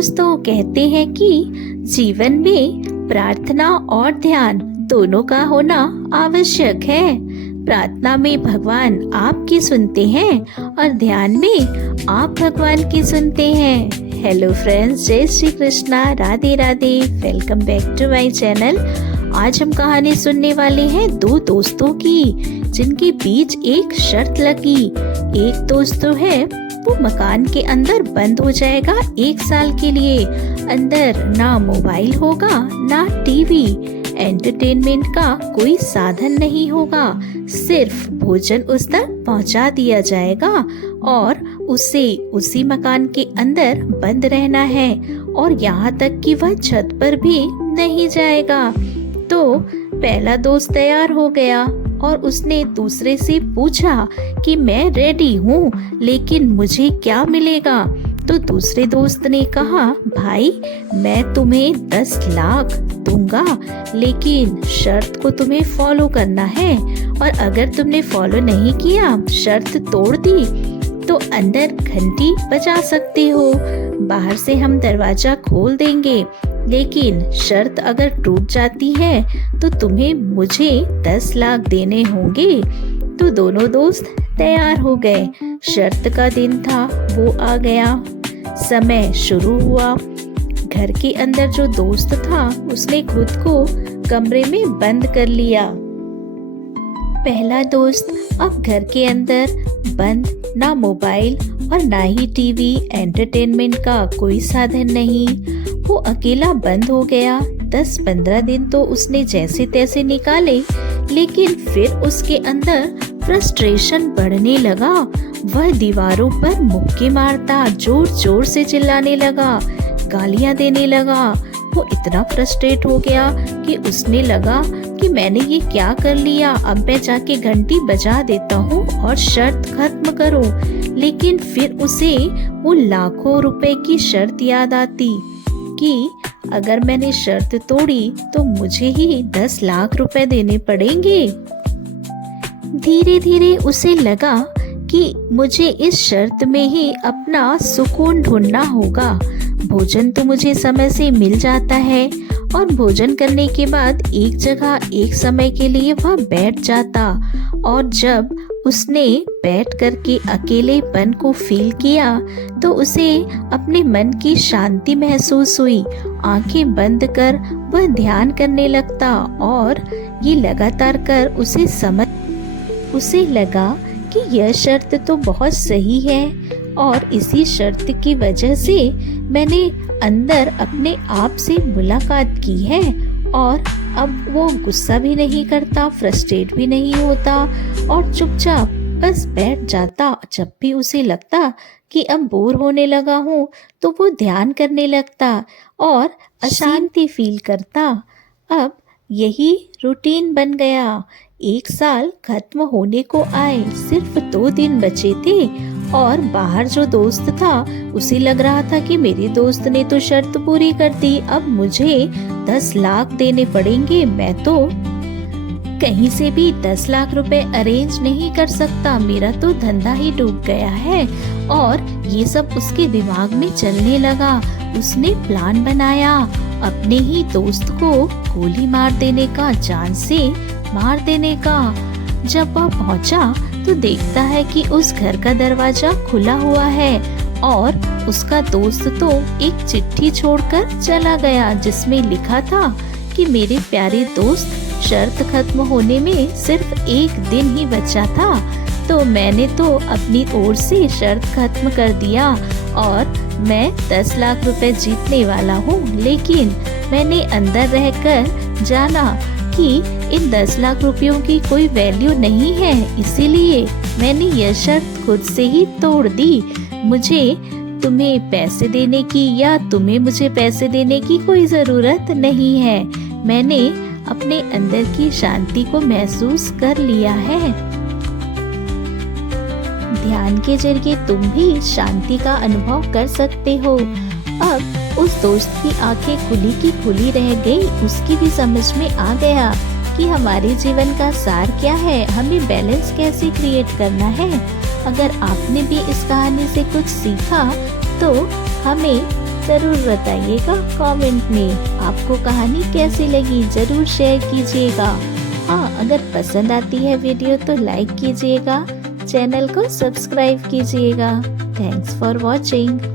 दोस्तों, कहते हैं कि जीवन में प्रार्थना और ध्यान दोनों का होना आवश्यक है। प्रार्थना में भगवान आपकी सुनते हैं और ध्यान में आप भगवान की सुनते हैं। हेलो फ्रेंड्स, जय Shri Krishna, Radhe Radhe. Welcome back to my channel. आज हम कहानी सुनने वाले हैं दो दोस्तों की, जिनके बीच एक शर्त लगी। एक दोस्त तो है वो मकान के अंदर बंद हो जाएगा 1 साल के लिए। अंदर ना मोबाइल होगा ना टीवी, एंटरटेनमेंट का कोई साधन नहीं होगा, सिर्फ भोजन उस तक पहुंचा दिया जाएगा और उसे उसी मकान के अंदर बंद रहना है और यहाँ तक कि वह छत पर भी नहीं जाएगा। तो पहला दोस्त तैयार हो गया और उसने दूसरे से पूछा कि मैं रेडी हूँ, लेकिन मुझे क्या मिलेगा? तो दूसरे दोस्त ने कहा, भाई मैं तुम्हें 10 लाख दूंगा, लेकिन शर्त को तुम्हें फॉलो करना है और अगर तुमने फॉलो नहीं किया, शर्त तोड़ दी, तो अंदर घंटी बजा सकते हो, बाहर से हम दरवाजा खोल देंगे, लेकिन शर्त अगर टूट जाती है तो तुम्हें मुझे 10 लाख देने होंगे। तो दोनों दोस्त तैयार हो गए। शर्त का दिन था, वो आ गया। समय शुरू हुआ। घर के अंदर जो दोस्त था उसने खुद को कमरे में बंद कर लिया। पहला दोस्त अब घर के अंदर बंद, ना मोबाइल और ना ही टीवी, एंटरटेनमेंट का कोई साधन नहीं। वो अकेला बंद हो गया। 10-15 दिन तो उसने जैसे तैसे निकाले, लेकिन फिर उसके अंदर फ्रस्ट्रेशन बढ़ने लगा। वह दीवारों पर मुक्के मारता, जोर जोर से चिल्लाने लगा, गालियां देने लगा। वो इतना फ्रस्ट्रेट हो गया कि उसने लगा कि मैंने ये क्या कर लिया, अब मैं जाके घंटी बजा देता हूँ और शर्त खत्म करूँ। लेकिन फिर उसे वो लाखों रुपए की शर्त याद आती कि अगर मैंने शर्त तोड़ी तो मुझे ही 10 लाख रुपए देने पड़ेंगे। धीरे धीरे उसे लगा कि मुझे इस शर्त में ही अपना सुकून ढूंढना होगा। भोजन तो मुझे समय से मिल जाता है और भोजन करने के बाद एक जगह एक समय के लिए वह बैठ जाता, और जब उसने बैठ करके अकेलेपन को फील किया तो उसे अपने मन की शांति महसूस हुई। आंखें बंद कर वह ध्यान करने लगता और ये लगातार कर उसे लगा कि यह शर्त तो बहुत सही है और इसी शर्त की वजह से मैंने अंदर अपने आप से मुलाकात की है और अब वो गुस्सा भी नहीं करता, फ्रस्ट्रेट भी नहीं होता और चुपचाप बस बैठ जाता। जब भी उसे लगता कि अब बोर होने लगा हूँ तो वो ध्यान करने लगता और अशांति फील करता। अब यही रूटीन बन गया। 1 साल खत्म होने को आए, सिर्फ 2 दिन बचे थे और बाहर जो दोस्त था उसे लग रहा था कि मेरे दोस्त ने तो शर्त पूरी कर दी, अब मुझे 10 लाख देने पड़ेंगे। मैं तो कहीं से भी 10 लाख रुपए अरेंज नहीं कर सकता, मेरा तो धंधा ही डूब गया है। और ये सब उसके दिमाग में चलने लगा। उसने प्लान बनाया अपने ही दोस्त को गोली मार देने का, जान से मार देने का। जब वह पहुंचा तो देखता है कि उस घर का दरवाजा खुला हुआ है और उसका दोस्त तो एक चिट्ठी छोड़कर चला गया, जिसमें लिखा था कि मेरे प्यारे दोस्त, शर्त खत्म होने में सिर्फ 1 दिन ही बचा था, तो मैंने तो अपनी ओर से शर्त खत्म कर दिया और मैं 10 लाख रुपए जीतने वाला हूँ। लेकिन मैंने अंदर रहकर जाना कि इन 10 लाख रुपयों की कोई वैल्यू नहीं है, इसीलिए मैंने यह शर्त खुद से ही तोड़ दी। मुझे तुम्हें पैसे देने की या तुम्हें मुझे पैसे देने की कोई जरूरत नहीं है। मैंने अपने अंदर की शांति को महसूस कर लिया है। ध्यान के जरिए तुम भी शांति का अनुभव कर सकते हो। अब उस दोस्त की आंखें खुली की खुली रह गई। उसकी भी समझ में आ गया कि हमारे जीवन का सार क्या है, हमें बैलेंस कैसे क्रिएट करना है। अगर आपने भी इस कहानी से कुछ सीखा तो हमें ज़रूर बताइएगा कमेंट में। आपको कहानी कैसी लगी ज़रूर शेयर कीजिएगा। हाँ, अगर पसंद आती है वीडियो तो लाइक कीजिएगा, चैनल को सब्सक्राइब कीजिएगा। Thanks for watching.